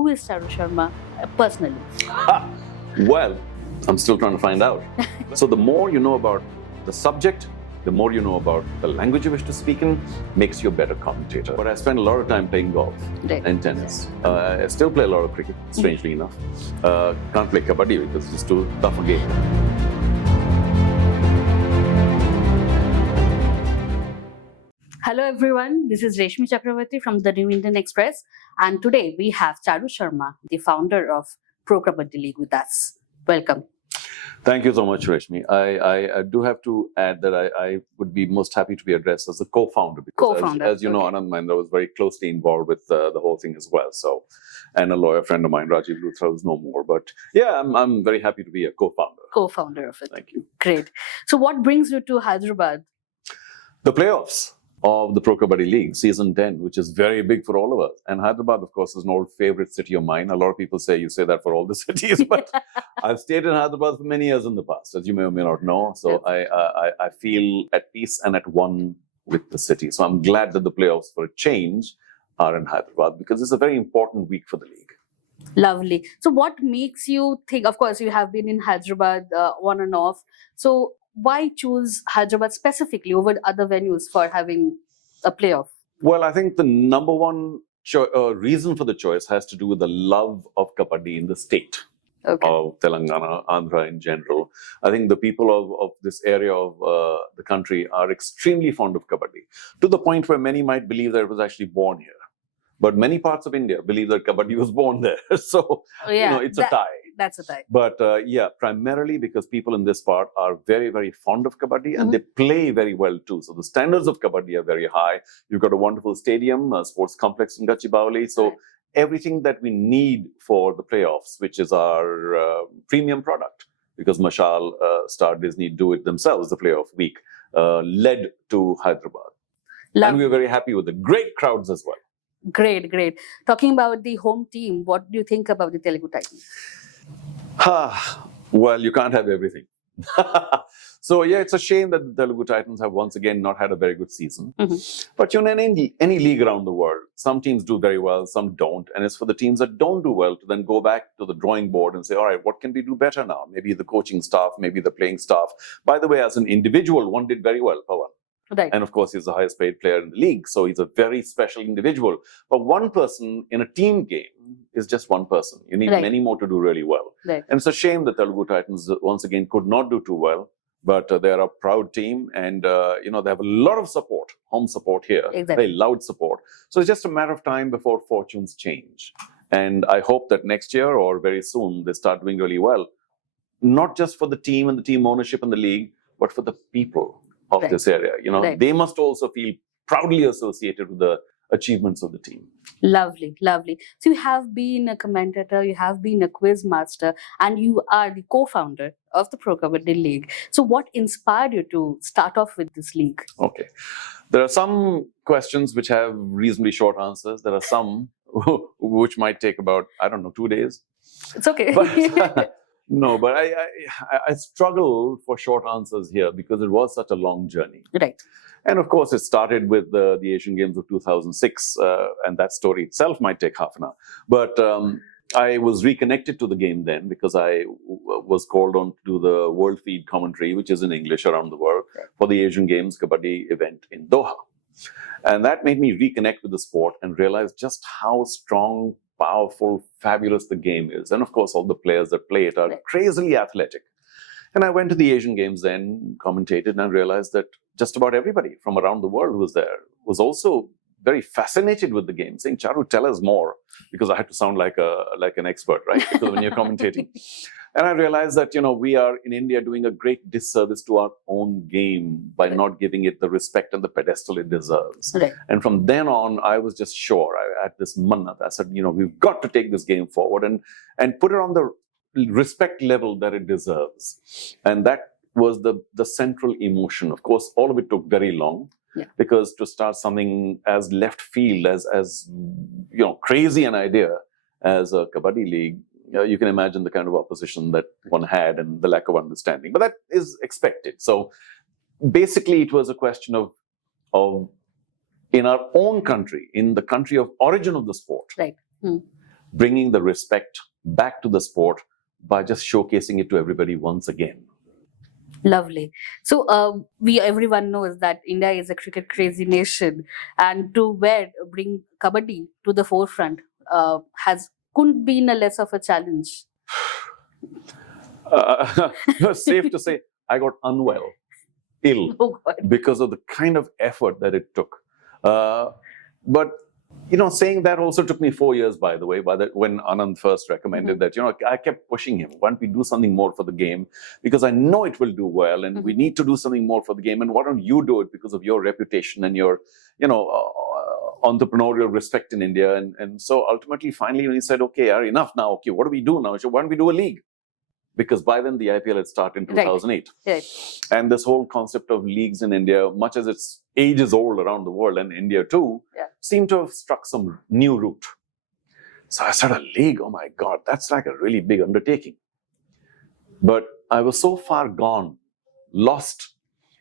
who is Charu Sharma personally? Well, I'm still trying to find out. So the more you know about the subject, the more you know about the language you wish to speak in, makes you a better commentator. But I spend a lot of time playing golf and tennis. I still play a lot of cricket, strangely enough. Can't play kabaddi because it's just too tough a game. Hello everyone, this is Reshmi Chakravorty from the New Indian Express, and today we have Charu Sharma, the founder of Pro Kabaddi League, with us. Welcome. Thank you so much, Reshmi. I do have to add that I would be most happy to be addressed as a co-founder because as you know, Anand Mahindra was very closely involved with the whole thing as well. So, and a lawyer friend of mine, Rajiv Luthra, who's no more. But yeah, I'm very happy to be a co-founder. Co-founder of it. Thank you. Great. So what brings you to Hyderabad? The playoffs of the Pro Kabaddi League, season 10, which is very big for all of us. And Hyderabad, of course, is an old favorite city of mine. A lot of people say you say that for all the cities, but I've stayed in Hyderabad for many years in the past, as you may or may not know. So I feel at peace and at one with the city. So I'm glad that the playoffs for a change are in Hyderabad because it's a very important week for the league. Lovely. So what makes you think, of course, you have been in Hyderabad on and off. So why choose Hyderabad specifically over other venues for having a playoff? Well, I think the number one reason for the choice has to do with the love of kabaddi in the state of Telangana, Andhra in general. I think the people of this area of the country are extremely fond of kabaddi, to the point where many might believe that it was actually born here. But many parts of India believe that kabaddi was born there. So, it's a tie. That's a tie. But primarily because people in this part are very, very fond of kabaddi and they play very well too. So the standards of kabaddi are very high. You've got a wonderful stadium, a sports complex in Gachibowli. So everything that we need for the playoffs, which is our premium product, because Mashal, Star, Disney do it themselves, the playoff week, led to Hyderabad. And we were very happy with the great crowds as well. Great, great. Talking about the home team, what do you think about the Telugu Titans? Well, you can't have everything. So, it's a shame that the Telugu Titans have once again not had a very good season. But in any league around the world, some teams do very well, some don't. And it's for the teams that don't do well to then go back to the drawing board and say, all right, what can we do better now? Maybe the coaching staff, maybe the playing staff. By the way, as an individual, one did very well, Pawan. Right. And of course, he's the highest paid player in the league. So he's a very special individual. But one person in a team game is just one person. You need many more to do really well. Right. And it's a shame that Telugu Titans, once again, could not do too well. But they are a proud team. And, they have a lot of support, home support here. Very loud support. So it's just a matter of time before fortunes change. And I hope that next year or very soon, they start doing really well. Not just for the team and the team ownership and the league, but for the people of this area. They must also feel proudly associated with the achievements of the team. Lovely, lovely. So you have been a commentator, you have been a quiz master, and you are the co-founder of the Pro Kabaddi League. So what inspired you to start off with this league? Okay. There are some questions which have reasonably short answers. There are some which might take about, 2 days. It's okay. No, but I struggle for short answers here because it was such a long journey. Right. And of course, it started with the Asian Games of 2006, and that story itself might take half an hour. But I was reconnected to the game then because I was called on to do the World Feed commentary, which is in English around the world, for the Asian Games Kabaddi event in Doha. And that made me reconnect with the sport and realize just how strong, powerful, fabulous the game is. And of course, all the players that play it are crazily athletic. And I went to the Asian Games then, commentated, and realized that just about everybody from around the world who was there was also very fascinated with the game, saying, Charu, tell us more, because I had to sound like an expert, right? Because when you're commentating. And I realized that, we are in India doing a great disservice to our own game by not giving it the respect and the pedestal it deserves. And from then on, I was just sure, I had this mannat. I said, we've got to take this game forward and put it on the respect level that it deserves. And that was the central emotion. Of course, all of it took very long. Because to start something as left field, as crazy an idea as a Kabaddi League, you can imagine the kind of opposition that one had and the lack of understanding. But that is expected. So basically, it was a question of in our own country, in the country of origin of the sport, bringing the respect back to the sport by just showcasing it to everybody once again. Lovely. So everyone knows that India is a cricket crazy nation, and to bring kabaddi to the forefront has couldn't been a less of a challenge. Safe to say, I got ill, Oh God. because of the kind of effort that it took. But saying that also took me 4 years, by the way, when Anand first recommended that, I kept pushing him. Why don't we do something more for the game? Because I know it will do well, and we need to do something more for the game. And why don't you do it because of your reputation and your, entrepreneurial respect in India? And so ultimately, finally, when he said, okay, enough now. Okay, what do we do now? So why don't we do a league? Because by then the IPL had started in 2008. Right. And this whole concept of leagues in India, much as its age is old around the world, and India too, seemed to have struck some new route. So I said, a league? Oh my God, that's like a really big undertaking. But I was so far gone, lost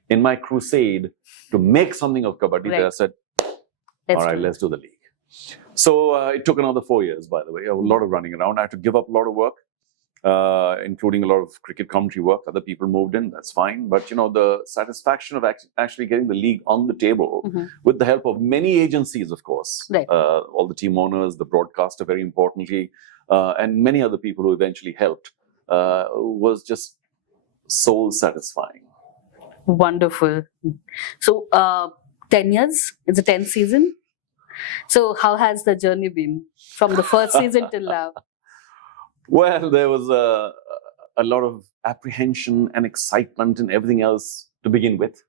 in my crusade to make something of kabaddi, that I said, all right, let's do the league. So it took another 4 years, by the way, a lot of running around. I had to give up a lot of work, including a lot of cricket commentary work. Other people moved in, that's fine. But, the satisfaction of actually getting the league on the table with the help of many agencies, of course, all the team owners, the broadcaster, very importantly, and many other people who eventually helped, was just soul satisfying. Wonderful. So 10 years, it's a 10th season. So how has the journey been from the first season till now? Well, there was a lot of apprehension and excitement and everything else to begin with.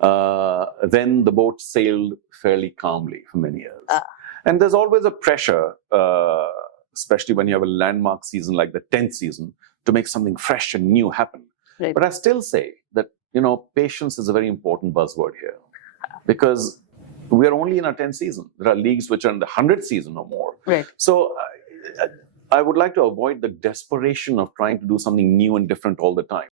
Then the boat sailed fairly calmly for many years. And there's always a pressure, especially when you have a landmark season like the 10th season, to make something fresh and new happen. Right. But I still say that, patience is a very important buzzword here. Because we are only in our 10th season. There are leagues which are in the 100th season or more. Right. So I would like to avoid the desperation of trying to do something new and different all the time.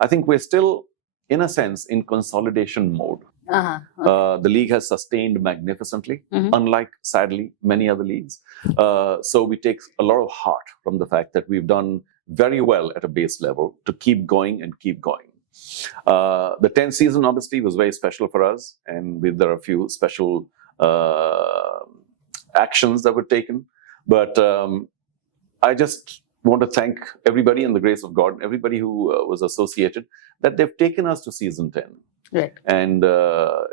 I think we're still, in a sense, in consolidation mode. The league has sustained magnificently, unlike, sadly, many other leagues. So we take a lot of heart from the fact that we've done very well at a base level to keep going and keep going. The 10th season, obviously, was very special for us, and there are a few special actions that were taken. But I just want to thank everybody in the grace of God, everybody who was associated, that they've taken us to season 10. Right. And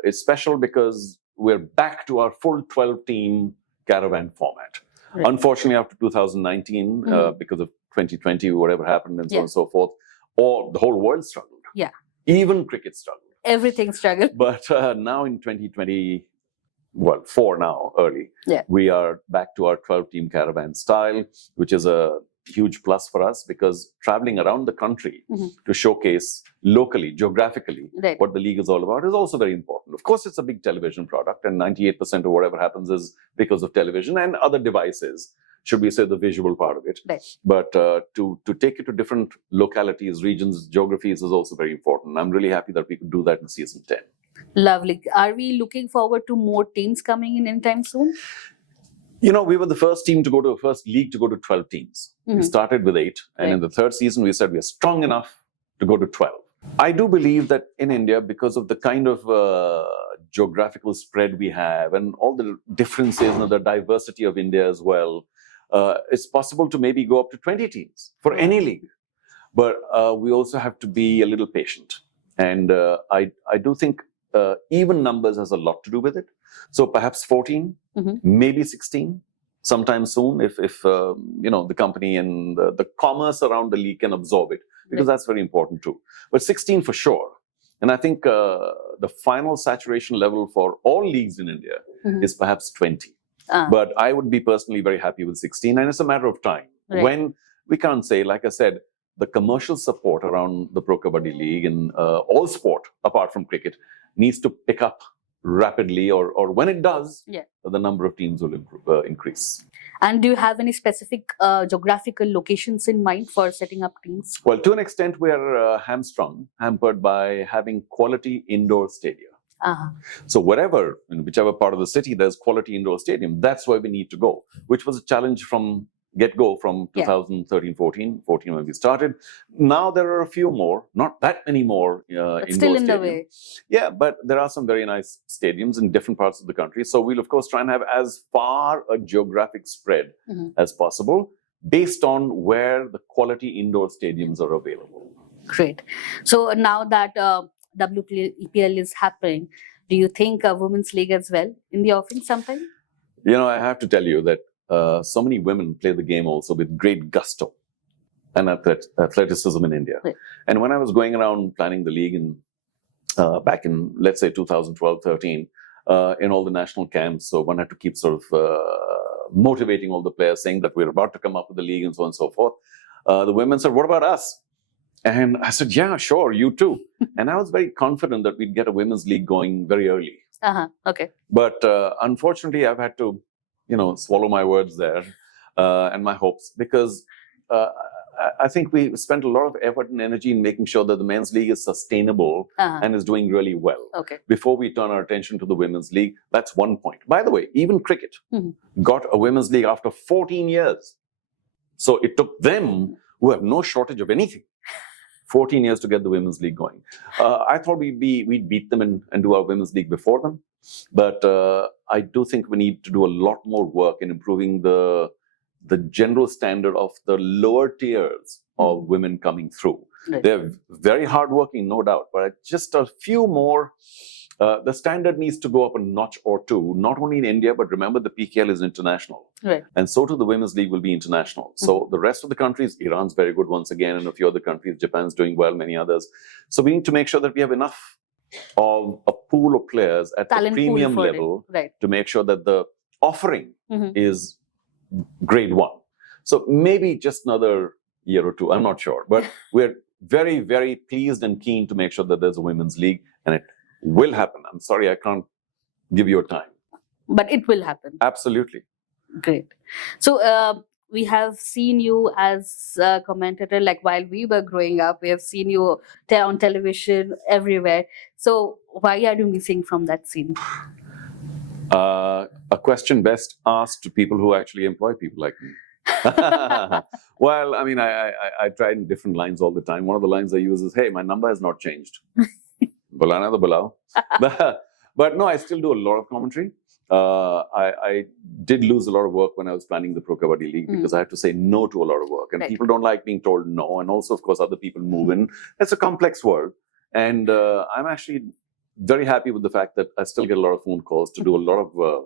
it's special because we're back to our full 12-team caravan format. Right. Unfortunately, after 2019, because of 2020, whatever happened, and so on and so forth, the whole world struggled. Yeah. Even cricket struggled. Everything struggled. But now in 2024 now, early, we are back to our 12-team caravan style, which is a huge plus for us, because traveling around the country to showcase locally, geographically, what the league is all about is also very important. Of course, it's a big television product, and 98% of whatever happens is because of television and other devices, should we say the visual part of it. Right. But to take it to different localities, regions, geographies is also very important. I'm really happy that we could do that in season 10. Lovely. Are we looking forward to more teams coming in anytime soon? We were the first league to go to 12 teams. We started with 8. And in the third season, we said we are strong enough to go to 12. I do believe that in India, because of the kind of geographical spread we have and all the differences and the diversity of India as well, it's possible to maybe go up to 20 teams for any league. But we also have to be a little patient. And I do think even numbers has a lot to do with it. So perhaps 14, maybe 16, sometime soon, if the company and the commerce around the league can absorb it, because that's very important too. But 16 for sure. And I think the final saturation level for all leagues in India is perhaps 20. But I would be personally very happy with 16, and it's a matter of time. Right. When we can't say, like I said, the commercial support around the Pro Kabaddi League and all sport, apart from cricket, needs to pick up rapidly, or when it does, the number of teams will increase. And do you have any specific geographical locations in mind for setting up teams? Well, to an extent, we are hampered by having quality indoor stadia. Uh-huh. So wherever, in whichever part of the city, there's quality indoor stadium, that's where we need to go, which was a challenge from get-go from 2013, 14 when we started. Now there are a few more, not that many more But indoor still in the stadiums. way. Yeah, but there are some very nice stadiums in different parts of the country. So we'll, of course, try and have as far a geographic spread as possible based on where the quality indoor stadiums are available. Great. So now that WPL is happening, do you think a women's league as well in the offing sometime? You know, I have to tell you that so many women play the game also with great gusto and athleticism in India. Right. And when I was going around planning the league back in, let's say, 2012, 13, in all the national camps, so one had to keep sort of motivating all the players, saying that we're about to come up with the league and so on and so forth. The women said, what about us? And I said, yeah, sure, you too. And I was very confident that we'd get a women's league going very early. Okay. But unfortunately, I've had to, swallow my words there and my hopes, because I think we spent a lot of effort and energy in making sure that the men's league is sustainable and is doing really well. Okay. Before we turn our attention to the women's league, that's one point. By the way, even cricket got a women's league after 14 years. So it took them, who have no shortage of anything, 14 years to get the women's league going. I thought we'd beat them and do our women's league before them. But I do think we need to do a lot more work in improving the general standard of the lower tiers of women coming through. Right. They're very hardworking, no doubt, but just a few more. The standard needs to go up a notch or two, not only in India, but remember the PKL is international. Right. And so too the women's league will be international. So the rest of the countries, Iran's very good once again, and a few other countries, Japan's doing well, many others. So we need to make sure that we have enough of a pool of players at Talent the premium pool for level right. to make sure that the offering is grade one. So maybe just another year or two, I'm not sure. But we're very, very pleased and keen to make sure that there's a women's league, and it will happen. I'm sorry, I can't give you a time. But it will happen. Absolutely. Great. So we have seen you as a commentator, like while we were growing up, we have seen you on television everywhere. So why are you missing from that scene? A question best asked to people who actually employ people like me. Well, I mean, I tried in different lines all the time. One of the lines I use is, hey, my number has not changed. Bulana the bulao. But no, I still do a lot of commentary. I did lose a lot of work when I was planning the Pro Kabaddi League because I had to say no to a lot of work. And people don't like being told no. And also, of course, other people move in. It's a complex world. And I'm actually very happy with the fact that I still get a lot of phone calls to do a lot of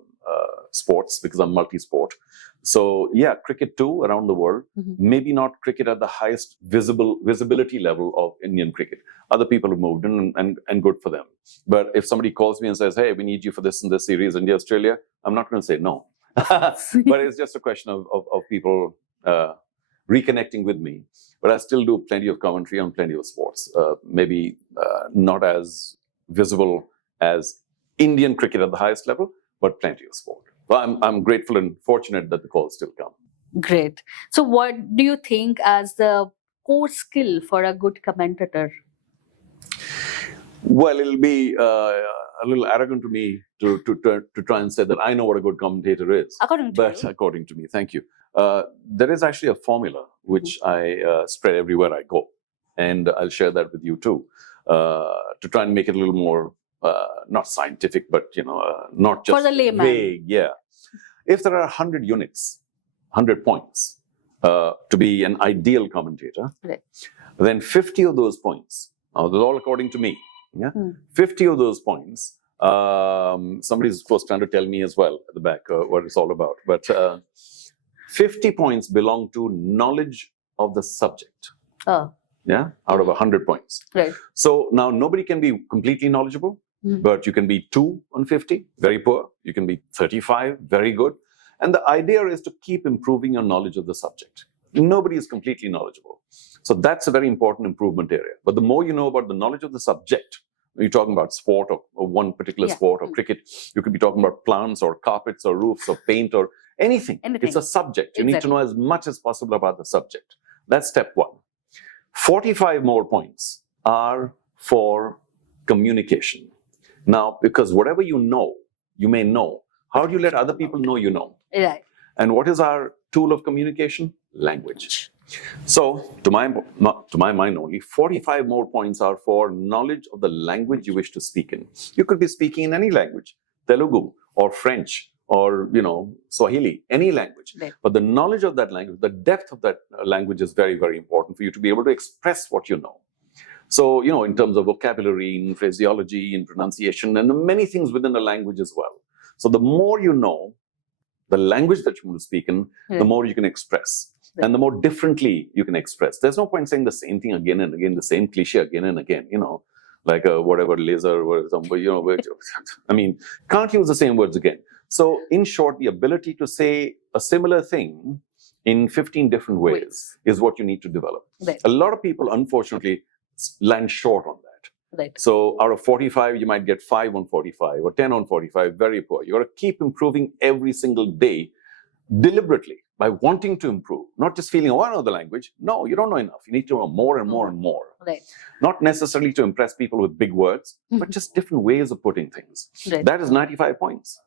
sports because I'm multi-sport. So yeah, cricket too around the world. Maybe not cricket at the highest visibility level of Indian cricket. Other people have moved in and good for them. But if somebody calls me and says, hey, we need you for this and this series, India, Australia, I'm not going to say no. But it's just a question of people reconnecting with me. But I still do plenty of commentary on plenty of sports. Maybe not as visible as Indian cricket at the highest level, but plenty of sport. Well, I'm grateful and fortunate that the calls still come. Great. So what do you think as the core skill for a good commentator? Well, it'll be a little arrogant to me to try and say that I know what a good commentator is. According to you. According to me, thank you. There is actually a formula which I spread everywhere I go. And I'll share that with you too, to try and make it a little more, not scientific, but, not just for the layman. Vague. Yeah. If there are 100 units, 100 points to be an ideal commentator, then 50 of those points, this is all according to me, 50 of those points, somebody's of course trying to tell me as well at the back what it's all about, but 50 points belong to knowledge of the subject. Yeah, out of 100 points. Right. So now nobody can be completely knowledgeable, but you can be 2 on 50, very poor. You can be 35, very good. And the idea is to keep improving your knowledge of the subject. Nobody is completely knowledgeable. So that's a very important improvement area. But the more you know about the knowledge of the subject, when you're talking about sport or one particular sport or cricket, you could be talking about plants or carpets or roofs or paint or anything. It's a subject. You need to know as much as possible about the subject. That's step one. 45 more points are for communication. Now, because whatever you know, you may know. How do you let other people know you know? Right. And what is our tool of communication? Language. So, to my mind only, 45 more points are for knowledge of the language you wish to speak in. You could be speaking in any language, Telugu or French or, Swahili, any language. Right. But the knowledge of that language, the depth of that language is very, very important for you to be able to express what you know. So, in terms of vocabulary, in phraseology, in pronunciation, and many things within a language as well. So, the more you know, the language that you want to speak in, the more you can express. Right. And the more differently you can express. There's no point saying the same thing again and again, the same cliche again and again, like whatever laser or something, I mean, can't use the same words again. So, in short, the ability to say a similar thing in 15 different ways is what you need to develop. Right. A lot of people, unfortunately, land short on that. Right. So out of 45, you might get 5 on 45 or 10 on 45, very poor. You got to keep improving every single day deliberately by wanting to improve, not just feeling, I know the language. No, you don't know enough. You need to know more and more and more. Right. Not necessarily to impress people with big words, but just different ways of putting things. Right. That is 95 points.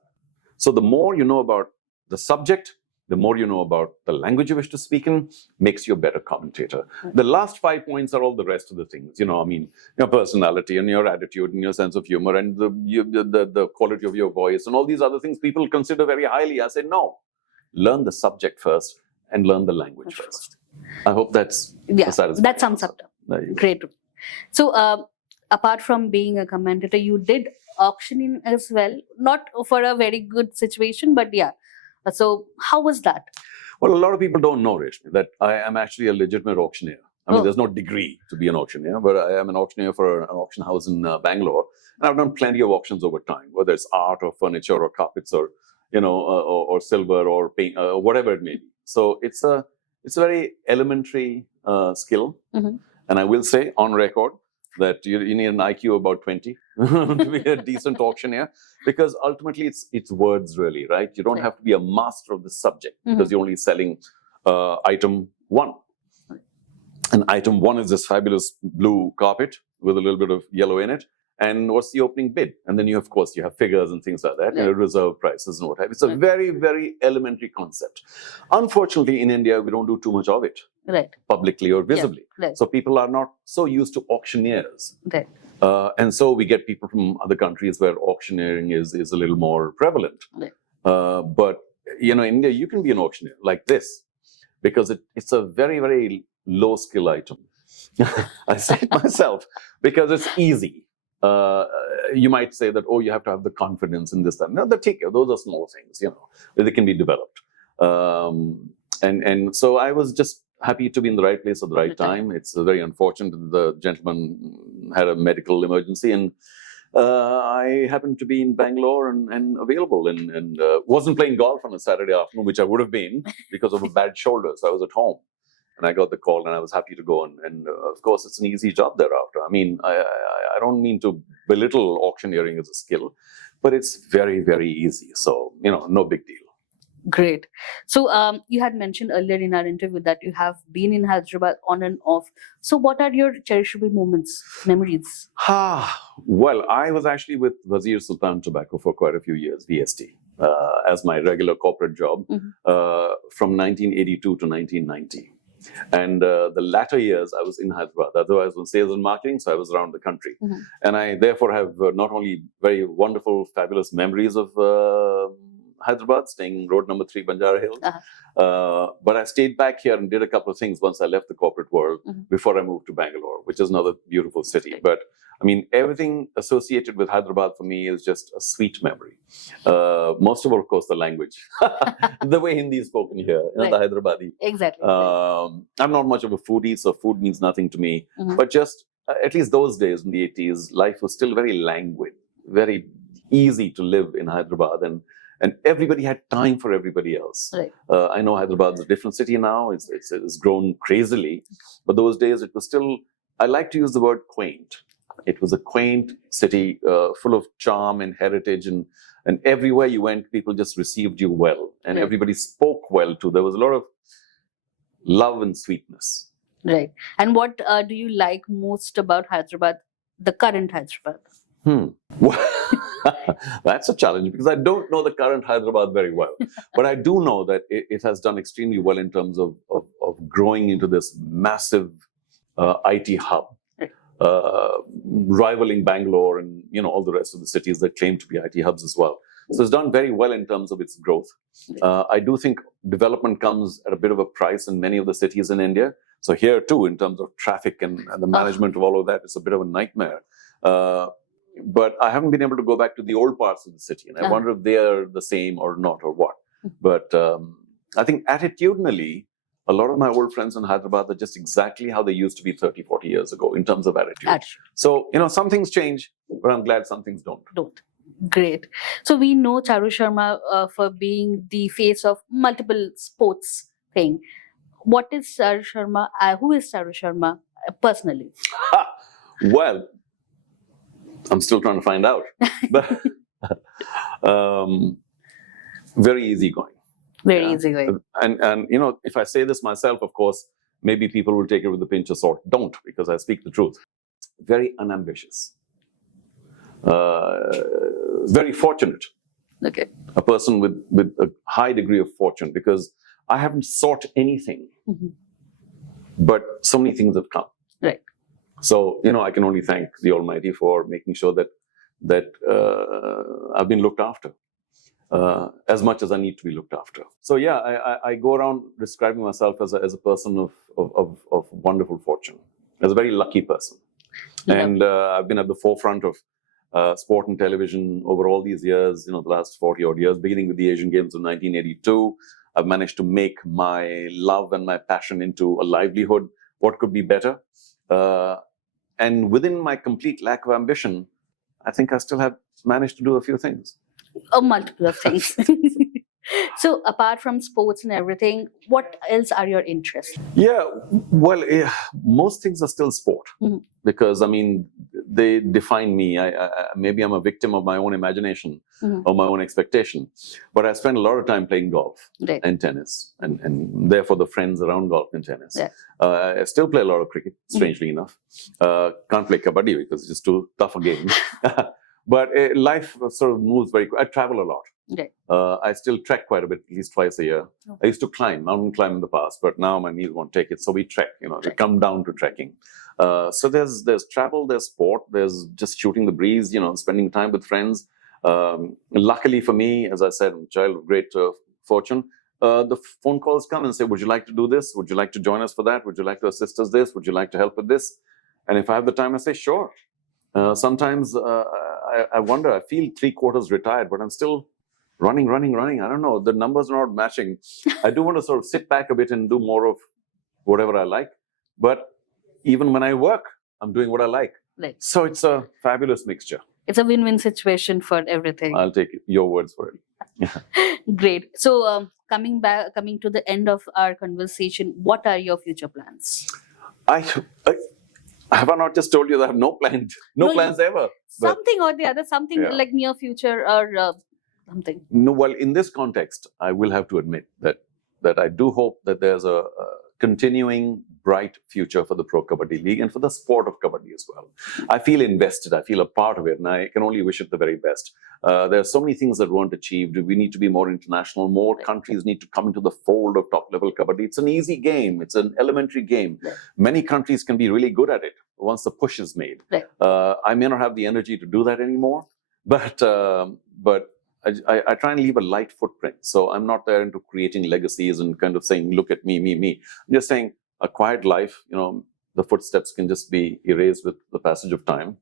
So the more you know about the subject, the more you know about the language you wish to speak in, makes you a better commentator. The last 5 points are all the rest of the things. Your personality and your attitude and your sense of humor and the quality of your voice and all these other things people consider very highly. I say, no, learn the subject first and learn the language first. I hope that's satisfying. That sums up. Great. So, apart from being a commentator, you did auctioning as well, not for a very good situation, but yeah. So, how was that? Well, a lot of people don't know, Reshmi, that I am actually a legitimate auctioneer. I mean, there's no degree to be an auctioneer, but I am an auctioneer for an auction house in Bangalore. And I've done plenty of auctions over time, whether it's art or furniture or carpets or, or silver or paint, whatever it may be. So it's a very elementary skill. Mm-hmm. And I will say on record that you need an IQ about 20 to be a decent auctioneer, because ultimately it's words really, right? You don't have to be a master of the subject because you're only selling item 1. And item 1 is this fabulous blue carpet with a little bit of yellow in it. And what's the opening bid? And then you have figures and things like that, reserve prices and what have you. It's a very, very elementary concept. Unfortunately, in India, we don't do too much of it publicly or visibly. So people are not so used to auctioneers. And so we get people from other countries where auctioneering is a little more prevalent. But, in India, you can be an auctioneer like this because it's a very, very low skill item. I say it myself because it's easy. You might say that, you have to have the confidence in this. No, those are small things, they can be developed. And so I was just happy to be in the right place at the right time. It's very unfortunate that the gentleman had a medical emergency, and I happened to be in Bangalore and available and wasn't playing golf on a Saturday afternoon, which I would have been because of a bad shoulder. So I was at home. And I got the call, and I was happy to go. And of course, it's an easy job thereafter. I mean, I don't mean to belittle auctioneering as a skill, but it's very, very easy. So, no big deal. Great. So, you had mentioned earlier in our interview that you have been in Hyderabad on and off. So, what are your cherishable memories? Well, I was actually with Wazir Sultan Tobacco for quite a few years, VST, as my regular corporate job from 1982 to 1990. And the latter years, I was in Hyderabad. Otherwise, I was in sales and marketing, so I was around the country. And I therefore have not only very wonderful, fabulous memories of Hyderabad, staying road number 3, Banjara Hills. But I stayed back here and did a couple of things once I left the corporate world before I moved to Bangalore, which is another beautiful city. But I mean, everything associated with Hyderabad for me is just a sweet memory. Most of all, of course, the language. The way Hindi is spoken here, the Hyderabadi. Exactly. I'm not much of a foodie, so food means nothing to me. But just, at least those days in the 80s, life was still very languid, very easy to live in Hyderabad. And everybody had time for everybody else. I know Hyderabad is a different city now. It's grown crazily. But those days, it was still, I like to use the word quaint. It was a quaint city full of charm and heritage. And everywhere you went, people just received you well. And everybody spoke well too. There was a lot of love and sweetness. Right. And what do you like most about Hyderabad, the current Hyderabad? Well, that's a challenge because I don't know the current Hyderabad very well. But I do know that it has done extremely well in terms of growing into this massive IT hub, rivaling Bangalore and all the rest of the cities that claim to be IT hubs as well. So it's done very well in terms of its growth. I do think development comes at a bit of a price in many of the cities in India. So here too, in terms of traffic and the management of all of that, it's a bit of a nightmare. But I haven't been able to go back to the old parts of the city. And I wonder if they are the same or not or what. But I think attitudinally, a lot of my old friends in Hyderabad are just exactly how they used to be 30, 40 years ago in terms of attitude. So, some things change, but I'm glad some things don't. Great. So we know Charu Sharma for being the face of multiple sports thing. What is Charu Sharma? Who is Charu Sharma personally? Well, I'm still trying to find out. But very easygoing. Very easygoing. And if I say this myself, of course, maybe people will take it with a pinch of salt. Don't, because I speak the truth. Very unambitious. Very fortunate. Okay. A person with a high degree of fortune, because I haven't sought anything, but so many things have come. Right. So, I can only thank the Almighty for making sure that I've been looked after as much as I need to be looked after. So, yeah, I go around describing myself as a person of wonderful fortune, as a very lucky person. And I've been at the forefront of sport and television over all these years, the last 40-odd years, beginning with the Asian Games of 1982. I've managed to make my love and my passion into a livelihood. What could be better? And within my complete lack of ambition, I think I still have managed to do a few things. Multiple of things. So apart from sports and everything, what else are your interests? Yeah, well, most things are still sport because, they define me. Maybe I'm a victim of my own imagination or my own expectation. But I spend a lot of time playing golf and tennis and therefore the friends around golf and tennis. Yeah. I still play a lot of cricket, strangely enough. Can't play kabaddi because it's just too tough a game. But life sort of moves very quick. I travel a lot. Okay. I still trek quite a bit, at least twice a year. Okay. I used to mountain climb in the past, but now my knees won't take it. So we trek, we come down to trekking. So there's travel, there's sport, there's just shooting the breeze, spending time with friends. Luckily for me, as I said, I'm a child of great fortune. The phone calls come and say, would you like to do this? Would you like to join us for that? Would you like to assist us this? Would you like to help with this? And if I have the time, I say, sure. Sometimes I wonder, I feel 3/4 retired, but I'm still running. I don't know. The numbers are not matching. I do want to sort of sit back a bit and do more of whatever I like. But even when I work, I'm doing what I like. Right. So it's a fabulous mixture. It's a win-win situation for everything. I'll take your words for it. Great. So coming to the end of our conversation, what are your future plans? Have I not just told you that I have no plans ever? Something or the other, something like near future or something. No, well, in this context, I will have to admit that I do hope that there's a continuing bright future for the Pro Kabaddi League and for the sport of Kabaddi as well. I feel invested, I feel a part of it, and I can only wish it the very best. There are so many things that weren't achieved. We need to be more international. More countries need to come into the fold of top-level Kabaddi. It's an easy game. It's an elementary game. Right. Many countries can be really good at it once the push is made. Right. I may not have the energy to do that anymore, but I try and leave a light footprint. So I'm not there into creating legacies and kind of saying, look at me. I'm just saying a quiet life, the footsteps can just be erased with the passage of time.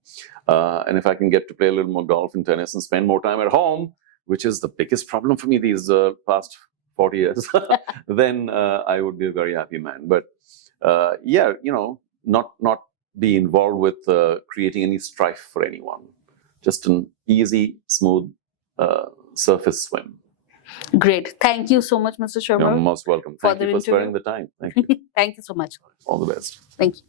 And if I can get to play a little more golf and tennis and spend more time at home, which is the biggest problem for me these past 40 years, then I would be a very happy man. But not be involved with creating any strife for anyone. Just an easy, smooth surface swim. Great. Thank you so much, Mr. Sharma. You're most welcome. Thank you for sparing the time. Thank you. Thank you so much. All the best. Thank you.